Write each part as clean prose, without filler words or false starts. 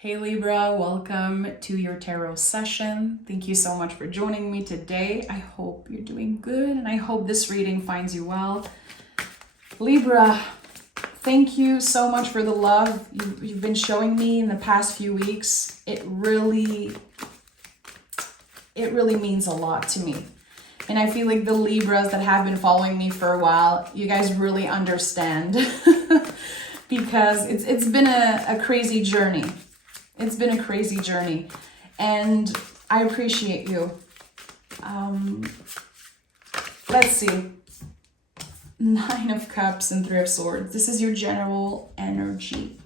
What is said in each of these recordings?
Hey Libra, welcome to your tarot session. Thank you so much for joining me today. I hope you're doing good and I hope this reading finds you well. Libra, thank you so much for the love you've been showing me in the past few weeks. It really means a lot to me. And I feel like the Libras that have been following me for a while, you guys really understand because it's been a crazy journey. It's been a crazy journey and I appreciate you. Let's see. 9 of Cups and 3 of Swords. This is your general energy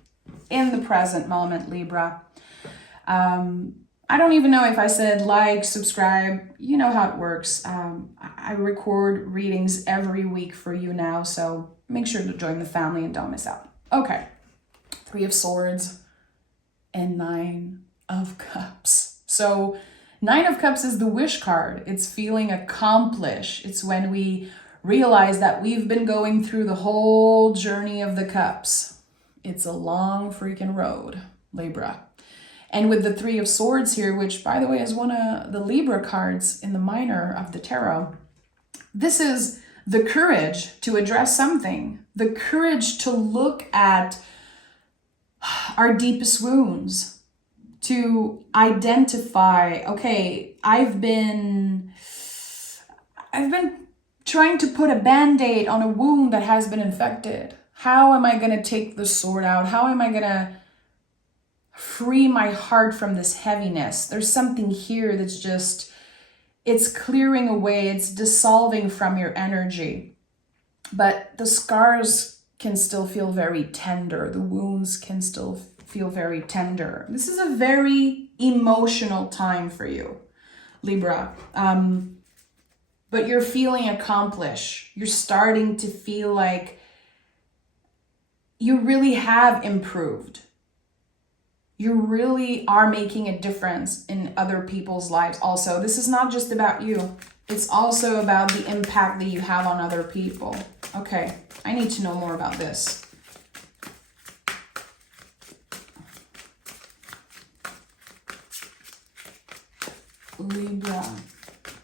in the present moment, Libra. I don't even know if I said like, subscribe. You know how it works. I record readings every week for you now, so make sure to join the family and don't miss out. Okay. 3 of Swords and 9 of Cups. So 9 of Cups is the wish card. It's feeling accomplished. It's when we realize that we've been going through the whole journey of the cups. It's a long freaking road, Libra. And with the 3 of Swords here, which by the way is one of the Libra cards in the minor of the tarot, this is the courage to address something, the courage to look at our deepest wounds, to identify, okay, I've been trying to put a band-aid on a wound that has been infected. How am I going to take the sword out? How am I going to free my heart from this heaviness? There's something here that's just, it's clearing away, it's dissolving from your energy. But the scars can still feel very tender. The wounds can still feel very tender. This is a very emotional time for you, Libra. But you're feeling accomplished. You're starting to feel like you really have improved. You really are making a difference in other people's lives also. This is not just about you. It's also about the impact that you have on other people. Okay, I need to know more about this. Libra.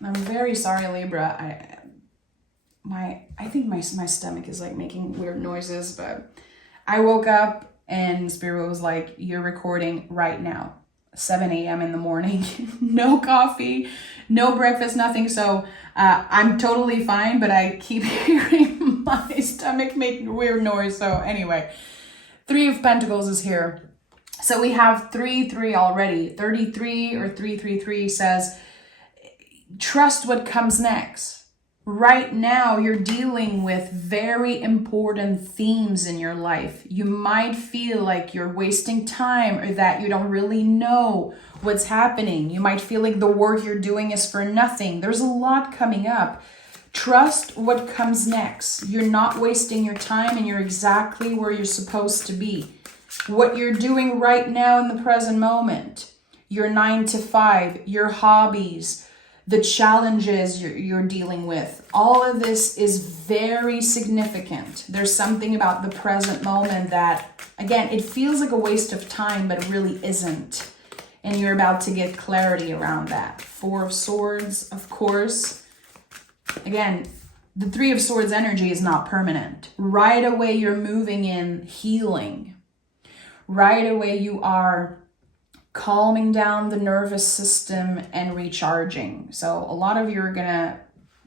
I'm very sorry, Libra. I think my stomach is like making weird noises, but I woke up and Spirit was like, you're recording right now, 7 a.m. in the morning, no coffee, no breakfast, nothing. So I'm totally fine, but I keep hearing my stomach make weird noise. So anyway, 3 of Pentacles is here. So we have 3-3 already. 33 or 333 says, trust what comes next. Right now, you're dealing with very important themes in your life. You might feel like you're wasting time or that you don't really know what's happening. You might feel like the work you're doing is for nothing. There's a lot coming up. Trust what comes next. You're not wasting your time and you're exactly where you're supposed to be. What you're doing right now in the present moment, your 9 to 5, your hobbies, the challenges you're dealing with, all of this is very significant. There's something about the present moment that, again, it feels like a waste of time, but it really isn't. And you're about to get clarity around that. 4 of Swords, of course. Again, the 3 of Swords energy is not permanent. Right away, you're moving in healing. Right away, you are calming down the nervous system and recharging. So a lot of you are gonna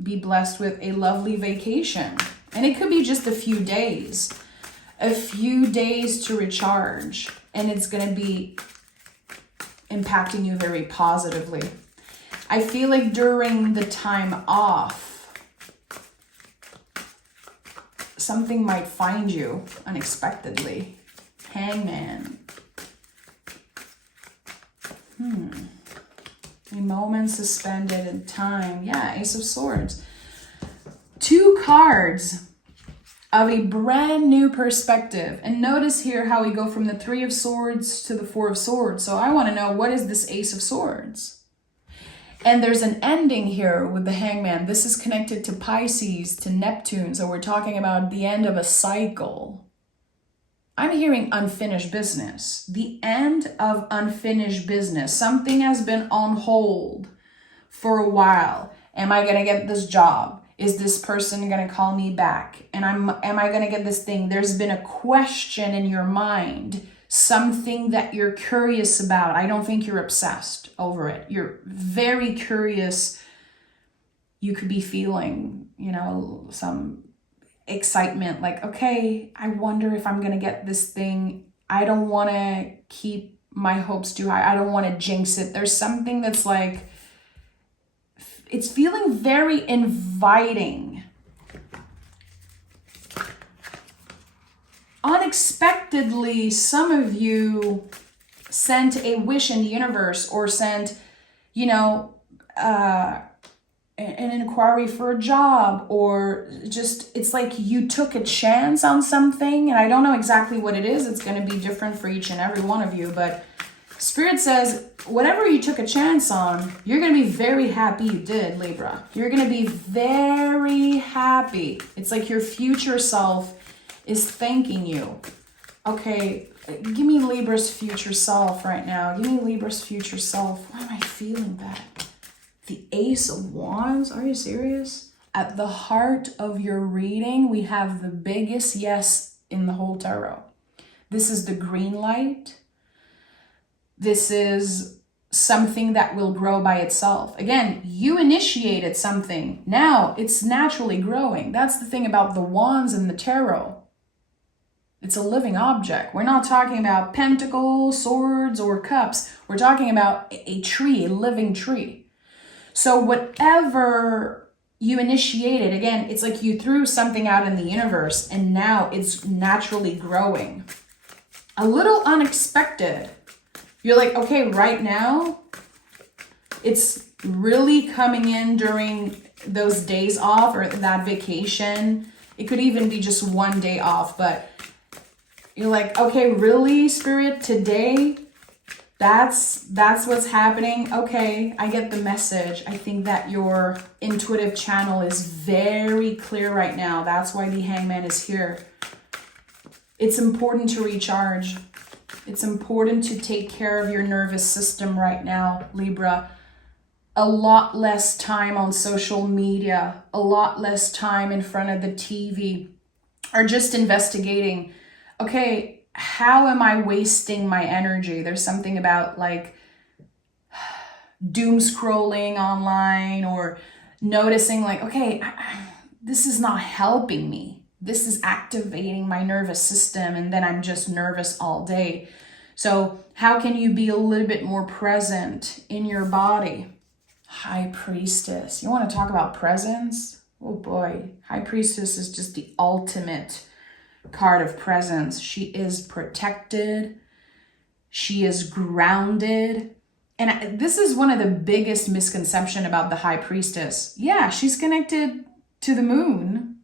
be blessed with a lovely vacation. And it could be just a few days to recharge. And it's gonna be impacting you very positively. I feel like during the time off, something might find you unexpectedly. Hangman. A moment suspended in time. Yeah, Ace of Swords. 2 cards of a brand new perspective. And notice here how we go from the 3 of Swords to the 4 of Swords. So I want to know, what is this Ace of Swords? And there's an ending here with the Hangman. This is connected to Pisces, to Neptune. So we're talking about the end of a cycle. I'm hearing unfinished business. The end of unfinished business. Something has been on hold for a while. Am I going to get this job? Is this person going to call me back? And am I going to get this thing? There's been a question in your mind, something that you're curious about. I don't think you're obsessed over it. You're very curious. You could be feeling, some excitement, like, okay, I wonder if I'm going to get this thing. I don't want to keep my hopes too high. I don't want to jinx it. There's something that's like, it's feeling very inviting. Unexpectedly, some of you sent a wish in the universe or sent, an inquiry for a job, or just, it's like you took a chance on something, and I don't know exactly what it is. It's going to be different for each and every one of you, but Spirit says, whatever you took a chance on, you're going to be very happy you did, Libra. You're going to be very happy. It's like your future self is thanking you. Okay, give me Libra's future self right now. Give me Libra's future self. Why am I feeling that? The Ace of Wands? Are you serious? At the heart of your reading, we have the biggest yes in the whole tarot. This is the green light. This is something that will grow by itself. Again, you initiated something. Now it's naturally growing. That's the thing about the wands and the tarot. It's a living object. We're not talking about pentacles, swords, or cups. We're talking about a tree, a living tree. So whatever you initiated, again, it's like you threw something out in the universe and now it's naturally growing. A little unexpected. You're like, okay, right now, it's really coming in during those days off or that vacation. It could even be just one day off, but you're like, okay, really, Spirit, today, that's what's happening. Okay, I get the message. I think that your intuitive channel is very clear right now. That's why the Hangman is here. It's important to recharge. It's important to take care of your nervous system right now, Libra. A lot less time on social media, a lot less time in front of the TV, or just investigating, okay, how am I wasting my energy? There's something about like doom scrolling online or noticing like, okay, this is not helping me. This is activating my nervous system, and then I'm just nervous all day. So how can you be a little bit more present in your body? High Priestess. You want to talk about presence? Oh boy. High Priestess is just the ultimate card of presence. She is protected. She is grounded. And this is one of the biggest misconceptions about the High Priestess. Yeah, she's connected to the moon,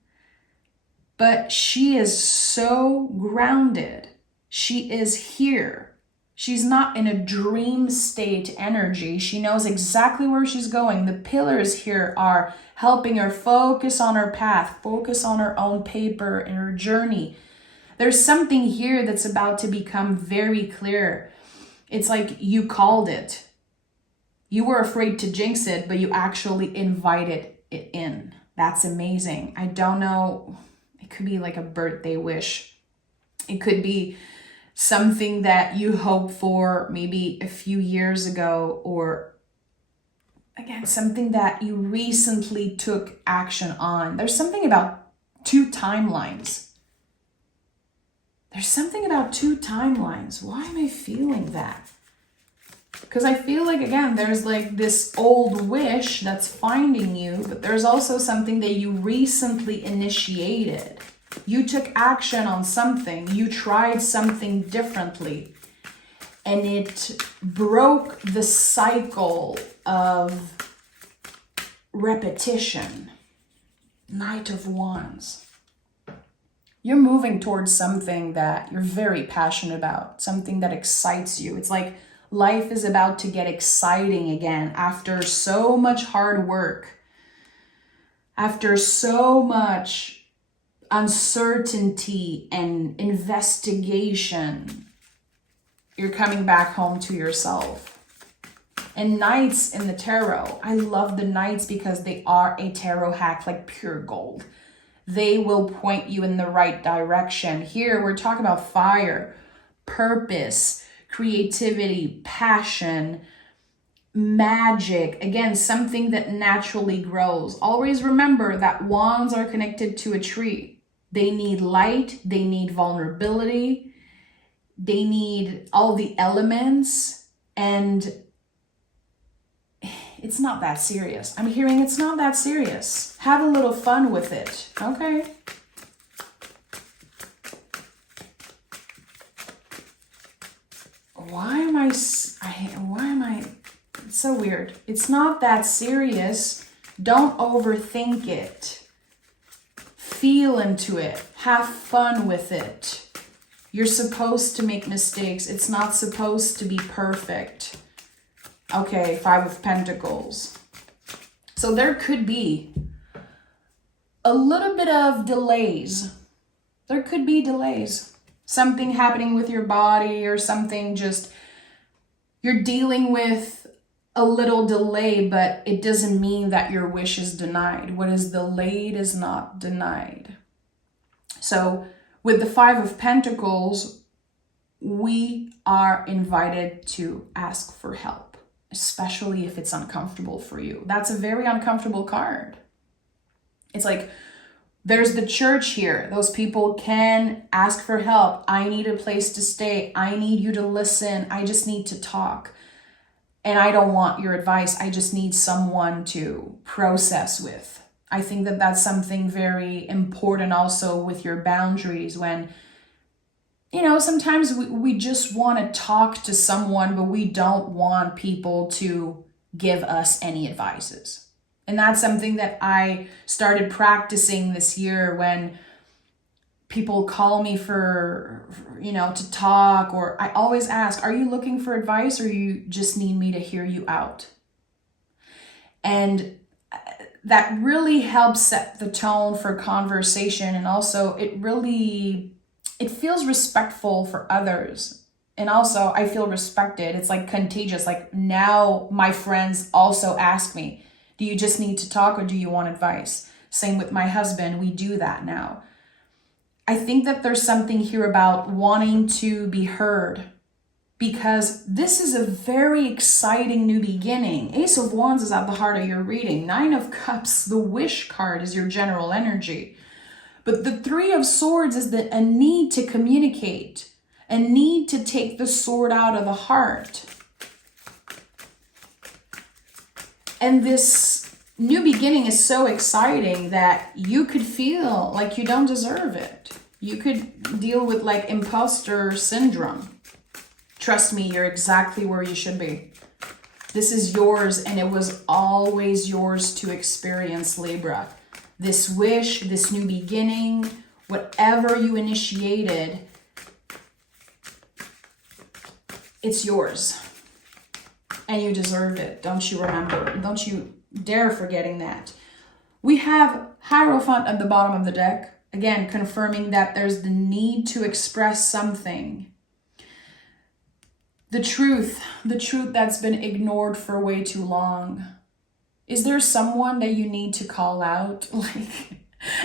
but she is so grounded. She is here. She's not in a dream state energy. She knows exactly where she's going. The pillars here are helping her focus on her path, focus on her own paper and her journey. There's something here that's about to become very clear. It's like you called it. You were afraid to jinx it, but you actually invited it in. That's amazing. I don't know. It could be like a birthday wish. It could be something that you hoped for maybe a few years ago, or again, something that you recently took action on. There's something about two timelines. There's something about two timelines. Why am I feeling that? Because I feel like, again, there's like this old wish that's finding you, but there's also something that you recently initiated. You took action on something. You tried something differently. And it broke the cycle of repetition. Knight of Wands. You're moving towards something that you're very passionate about, something that excites you. It's like life is about to get exciting again after so much hard work, after so much uncertainty and investigation. You're coming back home to yourself. And knights in the tarot, I love the knights because they are a tarot hack, like pure gold. They will point you in the right direction. Here we're talking about fire, purpose, creativity, passion, magic. Again, something that naturally grows. Always remember that wands are connected to a tree. They need light, they need vulnerability, they need all the elements, and it's not that serious. I'm hearing it's not that serious. Have a little fun with it, okay? Why am I, it's so weird. It's not that serious. Don't overthink it. Feel into it. Have fun with it. You're supposed to make mistakes. It's not supposed to be perfect. Okay, 5 of Pentacles. So there could be a little bit of delays. There could be delays. Something happening with your body or something, just you're dealing with a little delay, but it doesn't mean that your wish is denied. What is delayed is not denied. So with the 5 of Pentacles, we are invited to ask for help, especially if it's uncomfortable for you. That's a very uncomfortable card. It's like, there's the church here. Those people can ask for help. I need a place to stay. I need you to listen. I just need to talk. And I don't want your advice. I just need someone to process with. I think that that's something very important also with your boundaries when, you know, sometimes we just want to talk to someone, but we don't want people to give us any advices. And that's something that I started practicing this year when people call me for, you know, to talk, or I always ask, are you looking for advice or you just need me to hear you out? And that really helps set the tone for conversation. And also it feels respectful for others. And also I feel respected. It's like contagious. Like now my friends also ask me, do you just need to talk or do you want advice? Same with my husband. We do that now. I think that there's something here about wanting to be heard because this is a very exciting new beginning. Ace of Wands is at the heart of your reading. 9 of Cups, the wish card, is your general energy. But the 3 of Swords is a need to communicate, a need to take the sword out of the heart. And this new beginning is so exciting that you could feel like you don't deserve it. You could deal with like imposter syndrome. Trust me, you're exactly where you should be. This is yours and it was always yours to experience, Libra. This wish, this new beginning, whatever you initiated, it's yours. And you deserve it. Don't you remember? Don't you dare forgetting that. We have Hierophant at the bottom of the deck. Again, confirming that there's the need to express something. The truth that's been ignored for way too long. Is there someone that you need to call out?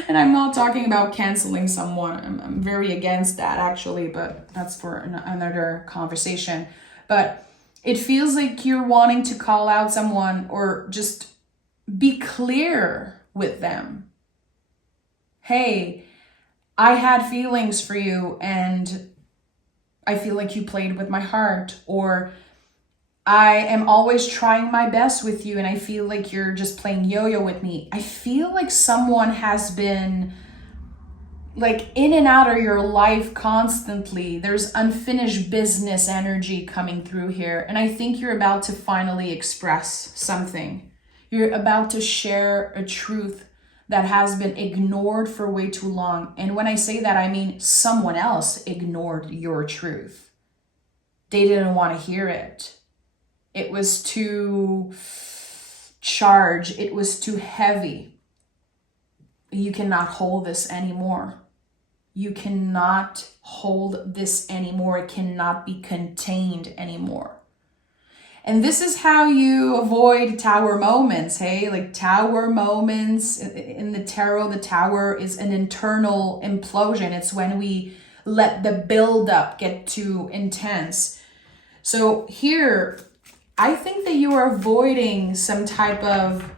And I'm not talking about canceling someone. I'm very against that actually, but that's for another conversation. But it feels like you're wanting to call out someone or just be clear with them. Hey, I had feelings for you and I feel like you played with my heart. Or I am always trying my best with you and I feel like you're just playing yo-yo with me. I feel like someone has been like in and out of your life constantly. There's unfinished business energy coming through here. And I think you're about to finally express something. You're about to share a truth that has been ignored for way too long. And when I say that, I mean someone else ignored your truth. They didn't want to hear it. It was too charged. It was too heavy. You cannot hold this anymore. You cannot hold this anymore. It cannot be contained anymore. And this is how you avoid tower moments, hey? Like tower moments in the tarot, the tower is an internal implosion. It's when we let the buildup get too intense. So here, I think that you are avoiding some type of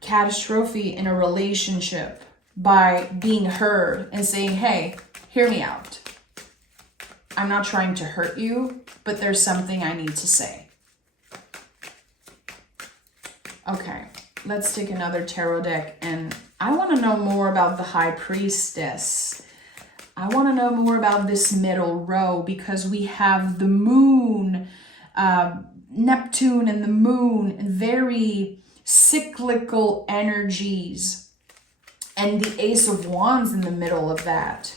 catastrophe in a relationship by being heard and saying, hey, hear me out. I'm not trying to hurt you, but there's something I need to say. Okay, let's take another tarot deck, and I want to know more about the High Priestess. I want to know more about this middle row, because we have the moon, Neptune and the moon, very cyclical energies, and the Ace of Wands in the middle of that.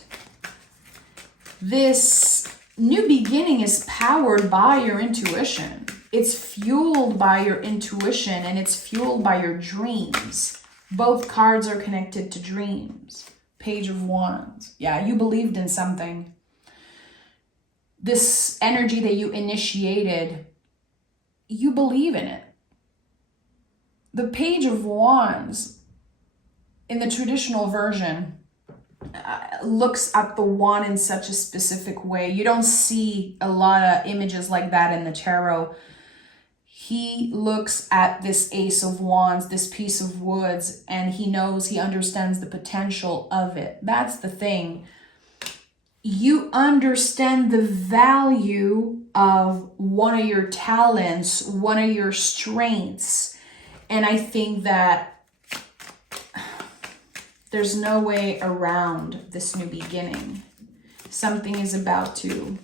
This new beginning is powered by your intuition. It's fueled by your intuition, and it's fueled by your dreams. Both cards are connected to dreams. Page of Wands. Yeah, you believed in something. This energy that you initiated, you believe in it. The Page of Wands, in the traditional version, looks at the wand in such a specific way. You don't see a lot of images like that in the tarot. He looks at this Ace of Wands, this piece of woods, and he knows, he understands the potential of it. That's the thing. You understand the value of one of your talents, one of your strengths. And I think that there's no way around this new beginning. Something is about to,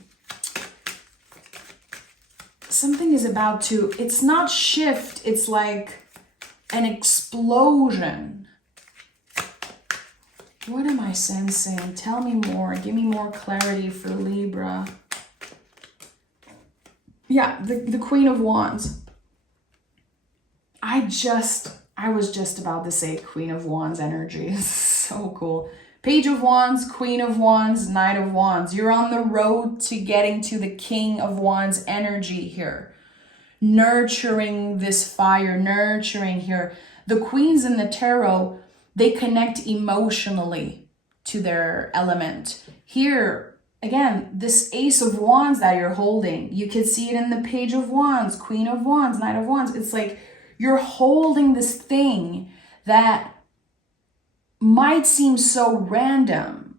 it's not shift, it's like an explosion. What am I sensing? Tell me more. Give me more clarity for Libra. Yeah, the Queen of Wands. I was just about to say Queen of Wands energy. It's so cool. Page of Wands, Queen of Wands, Knight of Wands. You're on the road to getting to the King of Wands energy here. Nurturing this fire, nurturing here. The queens in the tarot, they connect emotionally to their element. Here, again, this Ace of Wands that you're holding, you could see it in the Page of Wands, Queen of Wands, Knight of Wands. It's like you're holding this thing that might seem so random.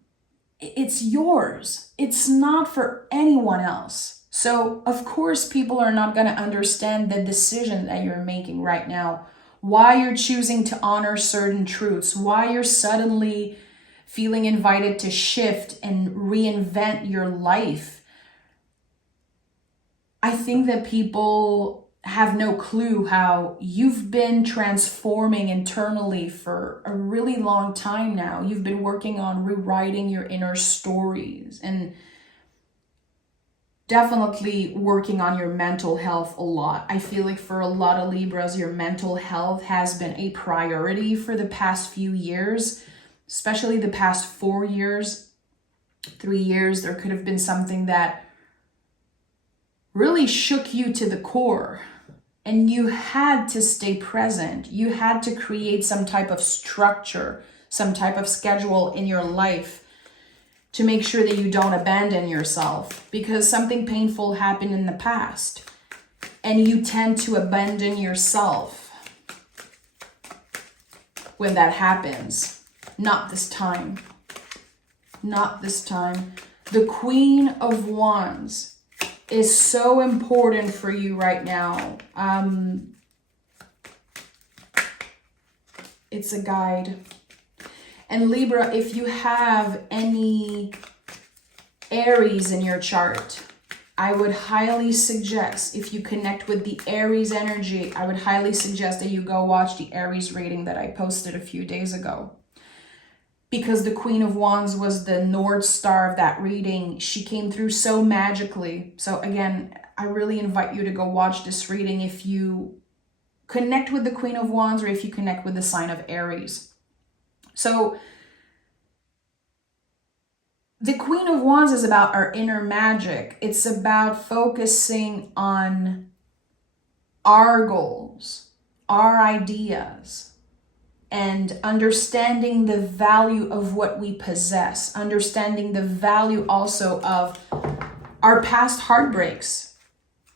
It's yours. It's not for anyone else. So, of course, people are not going to understand the decision that you're making right now. Why you're choosing to honor certain truths. Why you're suddenly feeling invited to shift and reinvent your life. I think that people have no clue how you've been transforming internally for a really long time now. You've been working on rewriting your inner stories and definitely working on your mental health a lot. I feel like for a lot of Libras, your mental health has been a priority for the past few years, especially the past 4 years, 3 years. There could have been something that really shook you to the core. And you had to stay present. You had to create some type of structure, some type of schedule in your life to make sure that you don't abandon yourself, because something painful happened in the past and you tend to abandon yourself when that happens. Not this time. Not this time. The Queen of Wands is so important for you right now. It's a guide. And Libra, if you have any Aries in your chart, I would highly suggest, if you connect with the Aries energy, I would highly suggest that you go watch the Aries reading that I posted a few days ago. Because the Queen of Wands was the North Star of that reading. She came through so magically. So again, I really invite you to go watch this reading if you connect with the Queen of Wands or if you connect with the sign of Aries. So the Queen of Wands is about our inner magic. It's about focusing on our goals, our ideas, and understanding the value of what we possess, understanding the value also of our past heartbreaks,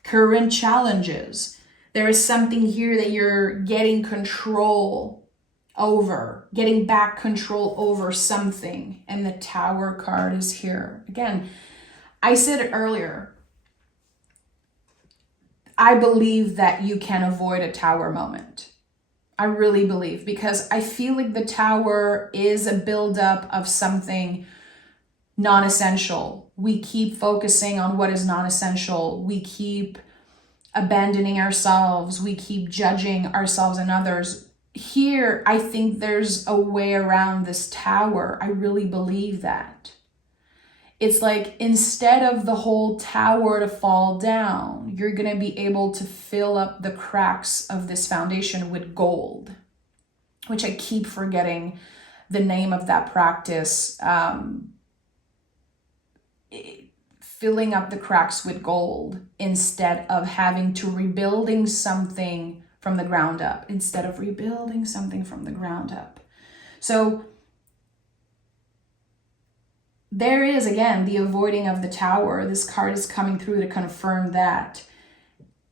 current challenges. There is something here that you're getting control over, getting back control over something. And the Tower card is here. Again, I said it earlier, I believe that you can avoid a Tower moment. I really believe, because I feel like the Tower is a buildup of something non-essential. We keep focusing on what is non-essential. We keep abandoning ourselves. We keep judging ourselves and others. Here, I think there's a way around this Tower. I really believe that. It's like, instead of the whole tower to fall down, you're going to be able to fill up the cracks of this foundation with gold, which I keep forgetting the name of that practice. Filling up the cracks with gold instead of having to rebuilding something from the ground up, So there is, again, the avoiding of the Tower. This card is coming through to confirm that.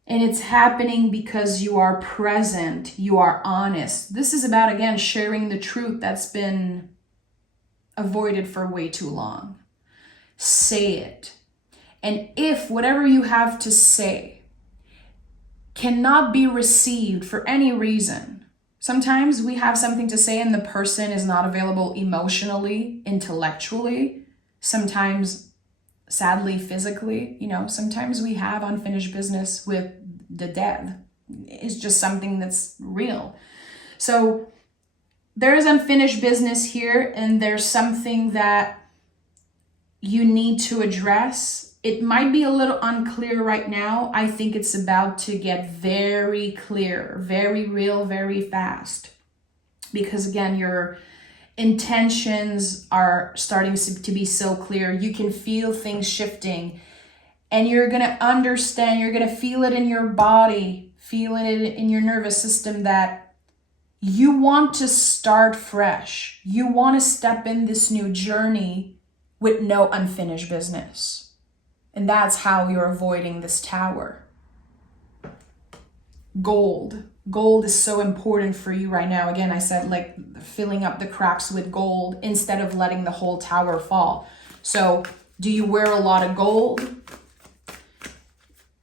And it's happening because you are present, you are honest. This is about, again, sharing the truth that's been avoided for way too long. Say it. And if whatever you have to say cannot be received for any reason, sometimes we have something to say and the person is not available emotionally, intellectually, sometimes, sadly, physically. Sometimes we have unfinished business with the dead. It's just something that's real. So there is unfinished business here, and there's something that you need to address. It might be a little unclear right now. I think it's about to get very clear, very real, very fast. Because again, your intentions are starting to be so clear. You can feel things shifting, and you're going to understand, you're going to feel it in your body, feel it in your nervous system, that you want to start fresh. You want to step in this new journey with no unfinished business. And that's how you're avoiding this Tower. Gold. Gold is so important for you right now. Again, I said, like, filling up the cracks with gold instead of letting the whole Tower fall. So do you wear a lot of gold?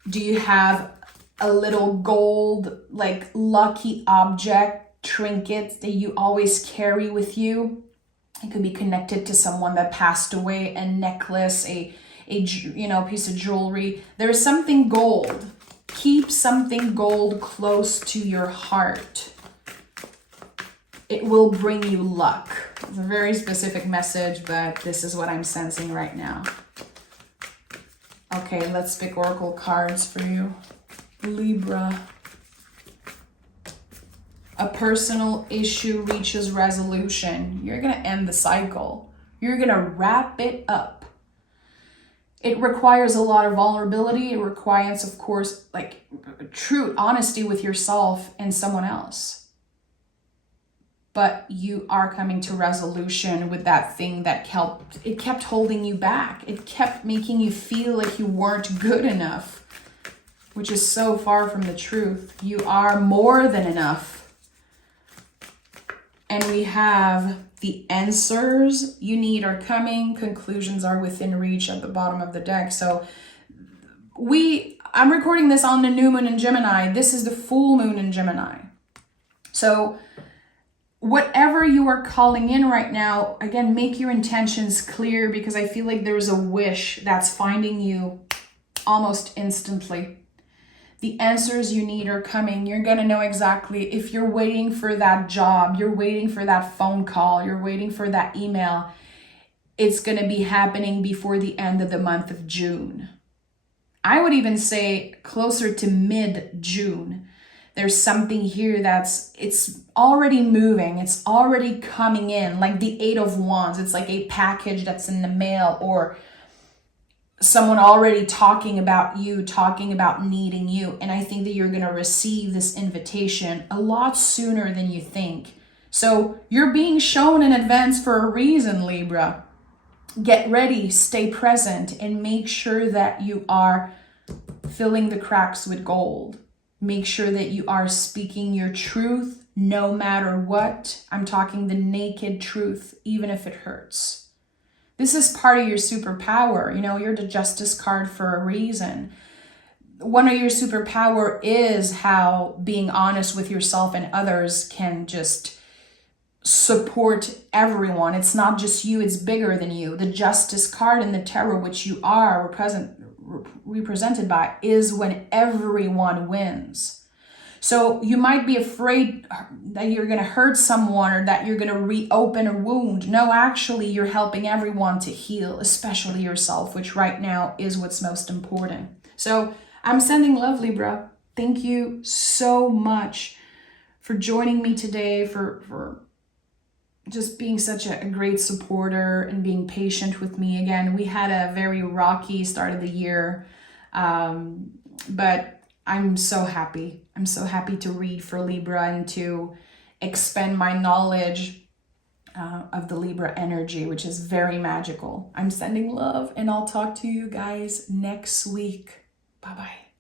Do you have a little gold, like, lucky object, trinkets that you always carry with you? It could be connected to someone that passed away, a necklace, a piece of jewelry. There's something gold. Keep something gold close to your heart. It will bring you luck. It's a very specific message, but this is what I'm sensing right now. Okay, let's pick oracle cards for you. Libra. A personal issue reaches resolution. You're going to end the cycle. You're going to wrap it up. It requires a lot of vulnerability. It requires, of course, like, true honesty with yourself and someone else. But you are coming to resolution with that thing that kept holding you back. It kept making you feel like you weren't good enough, which is so far from the truth. You are more than enough. And we have the answers you need are coming. Conclusions are within reach at the bottom of the deck. So I'm recording this on the new moon in Gemini. This is the full moon in Gemini. So whatever you are calling in right now, again, make your intentions clear, because I feel like there's a wish that's finding you almost instantly. The answers you need are coming. You're going to know exactly, if you're waiting for that job, you're waiting for that phone call, you're waiting for that email, it's going to be happening before the end of the month of June. I would even say closer to mid-June. There's something here it's already moving. It's already coming in, like the Eight of Wands. It's like a package that's in the mail, or someone already talking about you, talking about needing you. And I think that you're going to receive this invitation a lot sooner than you think. So you're being shown in advance for a reason, Libra. Get ready, stay present, and make sure that you are filling the cracks with gold. Make sure that you are speaking your truth no matter what. I'm talking the naked truth, even if it hurts. This is part of your superpower. You know, you're the Justice card for a reason. One of your superpower is how being honest with yourself and others can just support everyone. It's not just you, it's bigger than you. The Justice card in the tarot, which you are represented by, is when everyone wins. So you might be afraid that you're going to hurt someone or that you're going to reopen a wound. No, actually, you're helping everyone to heal, especially yourself, which right now is what's most important. So I'm sending love, Libra. Thank you so much for joining me today, for just being such a great supporter and being patient with me. Again, we had a very rocky start of the year, but I'm so happy. I'm so happy to read for Libra and to expand my knowledge of the Libra energy, which is very magical. I'm sending love, and I'll talk to you guys next week. Bye-bye.